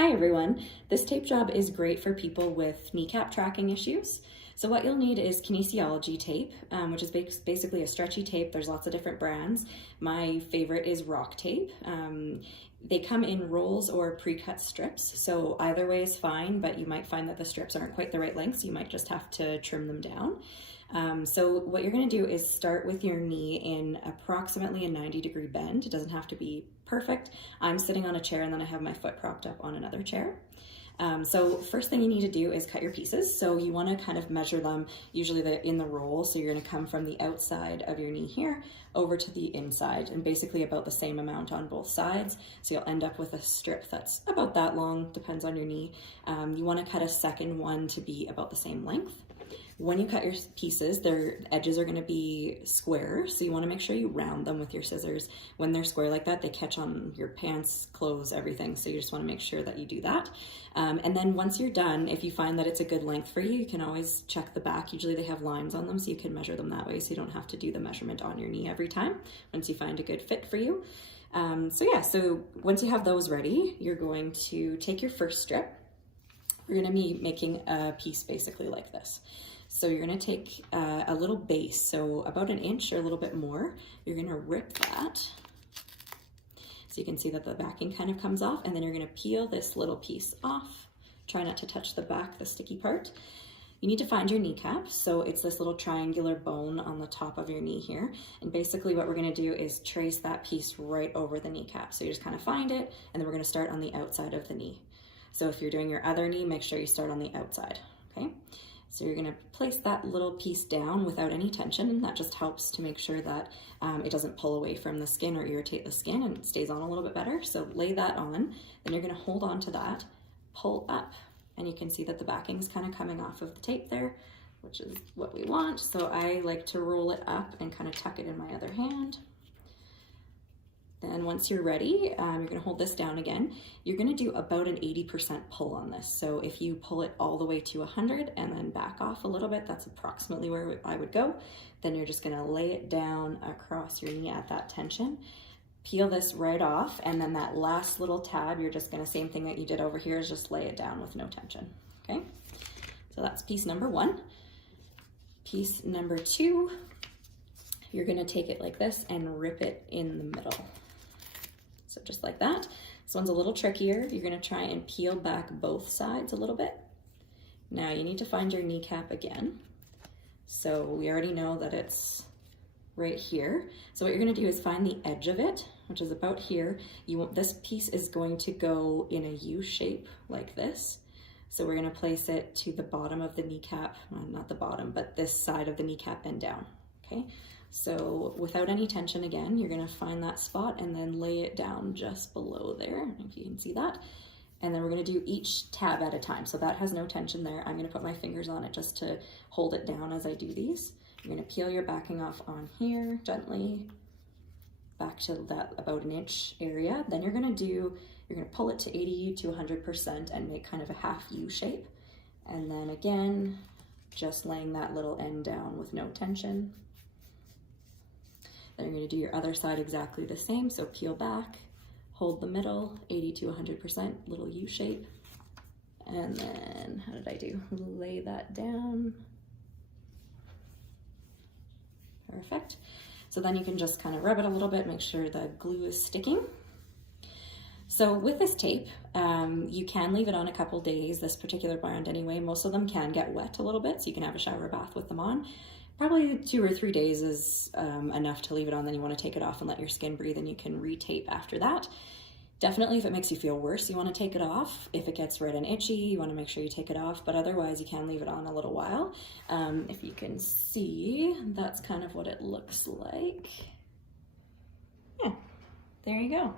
Hi everyone. This tape job is great for people with kneecap tracking issues. So what you'll need is Kinesiology tape, which is basically a stretchy tape. There's lots of different brands. My favorite is rock tape. They come in rolls or pre-cut strips, so either way is fine, but you might find that the strips aren't quite the right length, so you might just have to trim them down. So what you're going to do is start with your knee in approximately a 90-degree bend. It doesn't have to be perfect. I'm sitting on a chair and then I have my foot propped up on another chair. So first thing you need to do is cut your pieces. So you want to kind of measure them, usually in the roll. So you're going to come from the outside of your knee here over to the inside, and basically about the same amount on both sides. So you'll end up with a strip that's about that long, depends on your knee. You want to cut a second one to be about the same length. When you cut your pieces, their edges are going to be square, so you want to make sure you round them with your scissors. When they're square like that, they catch on your pants, clothes, everything, so you just want to make sure that you do that. And then once you're done, if you find that it's a good length for you, you can always check the back. Usually they have lines on them, so you can measure them that way, so you don't have to do the measurement on your knee every time once you find a good fit for you. So once you have those ready, you're going to take your first strip. We're going to be making a piece basically like this. So you're going to take a little base, so about an inch or a little bit more. You're going to rip that so you can see that the backing kind of comes off, and then you're going to peel this little piece off. Try not to touch the back, the sticky part. You need to find your kneecap, so it's this little triangular bone on the top of your knee here, and basically what we're going to do is trace that piece right over the kneecap. So you just kind of find it, and then we're going to start on the outside of the knee. So if you're doing your other knee, make sure you start on the outside, okay? So you're going to place that little piece down without any tension, and that just helps to make sure that it doesn't pull away from the skin or irritate the skin, and it stays on a little bit better. So lay that on, then you're going to hold on to that, pull up, and you can see that the backing is kind of coming off of the tape there, which is what we want. So I like to roll it up and kind of tuck it in my other hand. Then once you're ready, you're going to hold this down again. You're going to do about an 80% pull on this. So if you pull it all the way to 100 and then back off a little bit, that's approximately where I would go. Then you're just going to lay it down across your knee at that tension. Peel this right off, and then that last little tab, you're just going to, same thing that you did over here, is just lay it down with no tension, okay? So that's piece number one. Piece number two, you're going to take it like this and rip it in the middle. So just like that. This one's a little trickier. You're going to try and peel back both sides a little bit. Now you need to find your kneecap again. So we already know that it's right here. So what you're going to do is find the edge of it, which is about here. This piece is going to go in a U shape like this. So we're going to place it to the bottom of the kneecap, well, not the bottom, but this side of the kneecap and down, okay? So without any tension again, you're going to find that spot and then lay it down just below there, if you can see that. And then we're going to do each tab at a time. So that has no tension there. I'm going to put my fingers on it just to hold it down as I do these. You're going to peel your backing off on here gently, back to that about an inch area. Then you're going to pull it to 80 to 100% and make kind of a half U shape. And then again, just laying that little end down with no tension. Then you're going to do your other side exactly the same. So peel back, hold the middle, 80 to 100%, little U shape. And then, how did I do? Lay that down. Perfect. So then you can just kind of rub it a little bit, make sure the glue is sticking. So with this tape, you can leave it on a couple days, this particular brand anyway. Most of them can get wet a little bit, so you can have a shower bath with them on. Probably 2 or 3 days is enough to leave it on. Then you want to take it off and let your skin breathe, and you can retape after that. Definitely if it makes you feel worse, you want to take it off. If it gets red and itchy, you want to make sure you take it off, but otherwise you can leave it on a little while. If you can see, that's kind of what it looks like. Yeah, there you go.